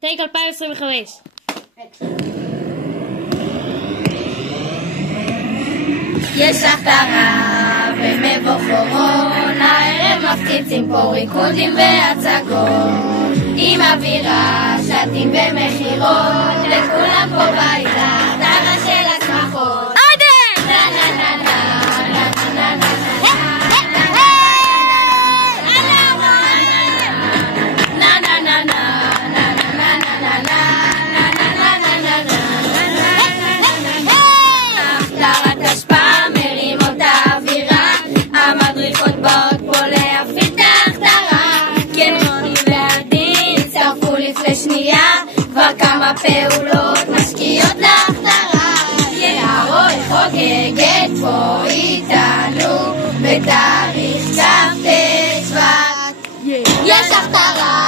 טייק 2025. יש הכתרה במבוא חורון, הערב מפציצים פה ריקודים והצגות, עם אווירה, שתים ומחירות, לכולם פה בית להכתרה של השמחות. עודן! נה נה נה נה נה נה נה לשנייה, כבר כמה פעולות משקיעות להכתרה. יערוי חוגגת פה איתנו בתאריך כ"ט שבט. יש הכתרה